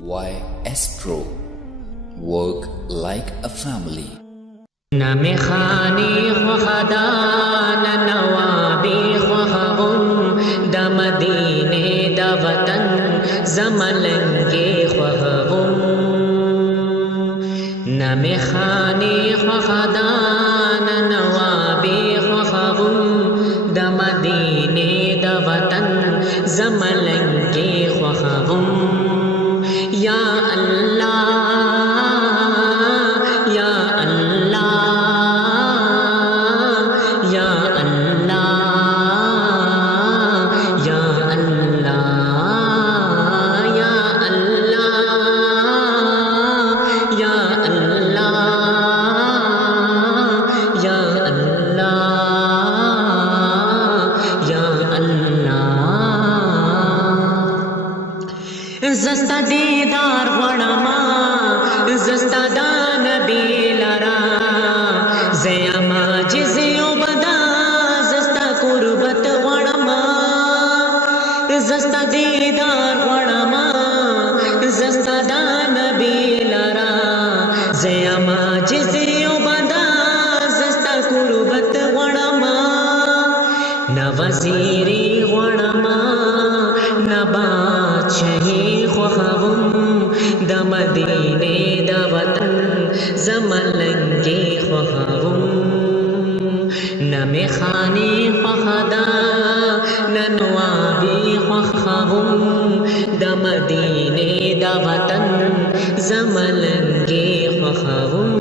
Why Astro? Work like a family. نم خانی خدا نوابی خوهم د مدینه د وطن زملنگی خوهم نم خانی خدا نوابی خوهم د مدینه د وطن زملنگی خوهم یا اللہ زستا دیدار غړما زستا د نبی لرا زیما جزیو بدا زستا قربت غړما زستا دیدار غړما زستا د نبی لرا زیما جزیو بدا زستا قربت غړما نا وزیری غړما نا بادشاہی خوهم د مدینه د وطن زملنگی خوهم نم خانی خدا نوابی خوهم د مدینه د وطن زملنگی خوهم